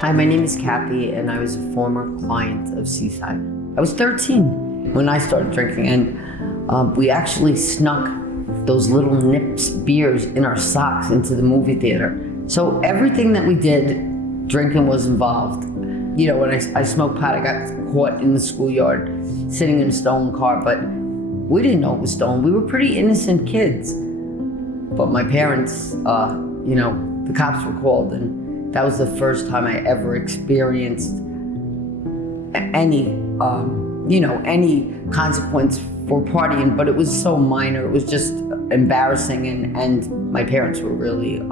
Hi, my name is Cathy, and I was a former client of Seaside. I was 13 when I started drinking, and we actually snuck those little nips beers in our socks into the movie theater. So everything that we did, drinking was involved. You know, when I smoked pot, I got caught in the schoolyard, sitting in a stolen car, but we didn't know it was stolen. We were pretty innocent kids. But my parents, the cops were called, and that was the first time I ever experienced any consequence for partying, but it was so minor. It was just embarrassing, and my parents were really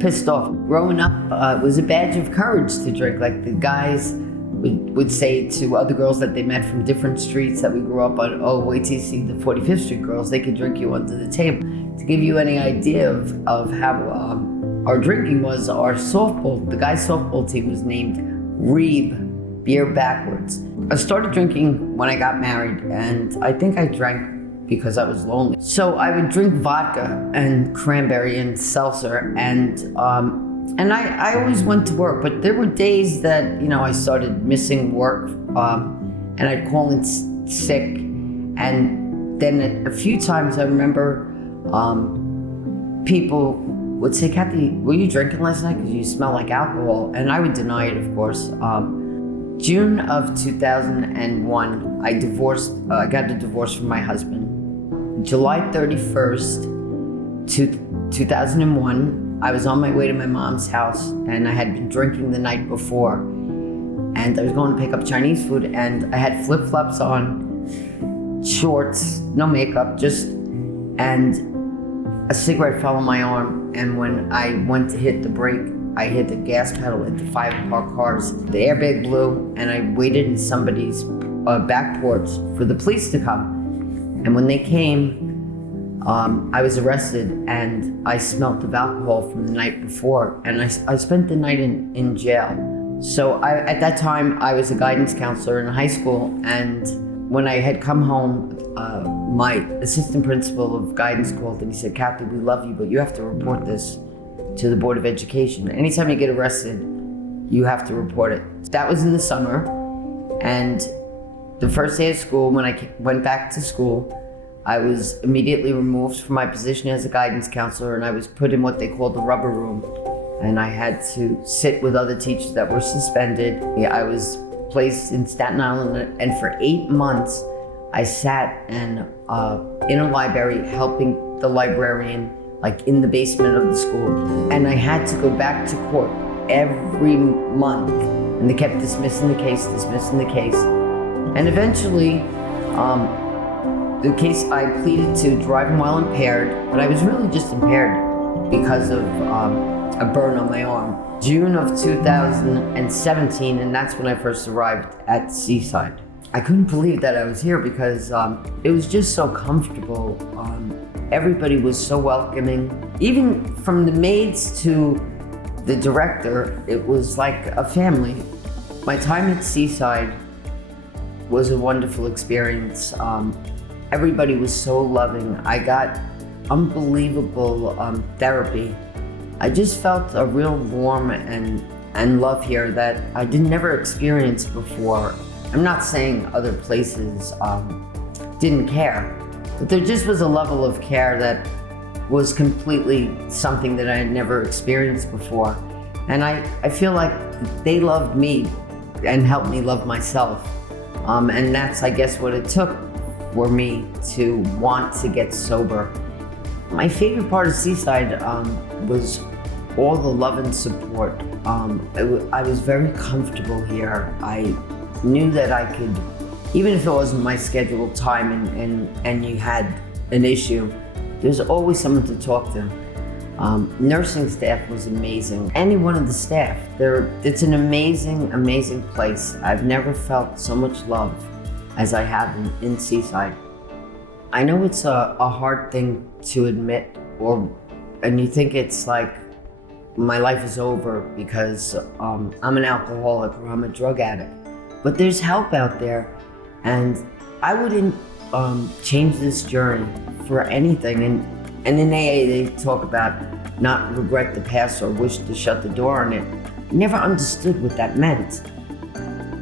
pissed off. Growing up, it was a badge of courage to drink. Like the guys would say to other girls that they met from different streets that we grew up on, oh, wait till you see the 45th Street girls, they could drink you under the table. To give you any idea of how our drinking was, the guys' softball team was named Rehab, beer backwards. I started drinking when I got married, and I think I drank because I was lonely. So I would drink vodka and cranberry and seltzer, and I always went to work, but there were days that, I started missing work, and I'd call in sick, and then a few times I remember people would say, Cathy, were you drinking last night because you smell like alcohol? And I would deny it, of course. June of 2001, I got a divorce from my husband. July 31st, 2001, I was on my way to my mom's house, and I had been drinking the night before. And I was going to pick up Chinese food, and I had flip-flops on, shorts, no makeup, and a cigarette fell on my arm, and when I went to hit the brake, I hit the gas pedal into 5 parked cars. The airbag blew, and I waited in somebody's back porch for the police to come. And when they came, I was arrested, and I smelt of alcohol from the night before, and I spent the night in jail. So at that time, I was a guidance counselor in high school, and when I had come home, my assistant principal of guidance called, and he said, Cathy, we love you, but you have to report this to the Board of Education. Anytime you get arrested, you have to report it. That was in the summer, and the first day of school, when I went back to school, I was immediately removed from my position as a guidance counselor, and I was put in what they called the rubber room, and I had to sit with other teachers that were suspended. I was placed in Staten Island, and for 8 months, I sat in a library helping the librarian, like in the basement of the school. And I had to go back to court every month. And they kept dismissing the case. And eventually, the case I pleaded to driving while impaired, but I was really just impaired because of a burn on my arm. June of 2017, and that's when I first arrived at Seaside. I couldn't believe that I was here because it was just so comfortable. Everybody was so welcoming. Even from the maids to the director, it was like a family. My time at Seaside was a wonderful experience. Everybody was so loving. I got unbelievable therapy. I just felt a real warmth and love here that I never experienced before. I'm not saying other places didn't care, but there just was a level of care that was completely something that I had never experienced before. And I feel like they loved me and helped me love myself. And that's, I guess, what it took for me to want to get sober. My favorite part of Seaside was all the love and support. I was very comfortable here. I knew that I could, even if it wasn't my scheduled time and you had an issue, there's always someone to talk to. Nursing staff was amazing. Any one of the staff, it's an amazing, amazing place. I've never felt so much love as I have in Seaside. I know it's a hard thing to admit, and you think it's like my life is over because I'm an alcoholic or I'm a drug addict. But there's help out there, and I wouldn't change this journey for anything. And in AA, they talk about not regret the past or wish to shut the door on it. never understood what that meant.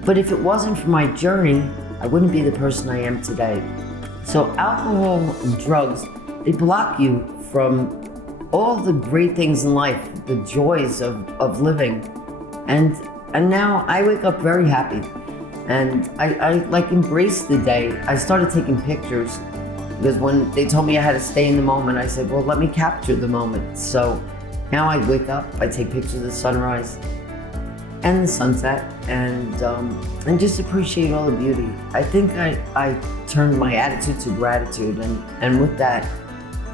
But if it wasn't for my journey, I wouldn't be the person I am today. So alcohol and drugs, they block you from all the great things in life, the joys of living. And now I wake up very happy. And I like embrace the day. I started taking pictures because when they told me I had to stay in the moment, I said, well, let me capture the moment. So now I wake up, I take pictures of the sunrise and the sunset, and just appreciate all the beauty. I think I turned my attitude to gratitude, and with that,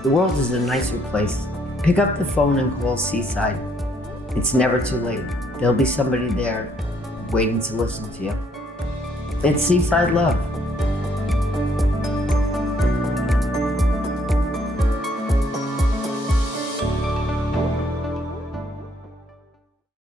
the world is a nicer place. Pick up the phone and call Seaside. It's never too late. There'll be somebody there waiting to listen to you. It's Seaside Love.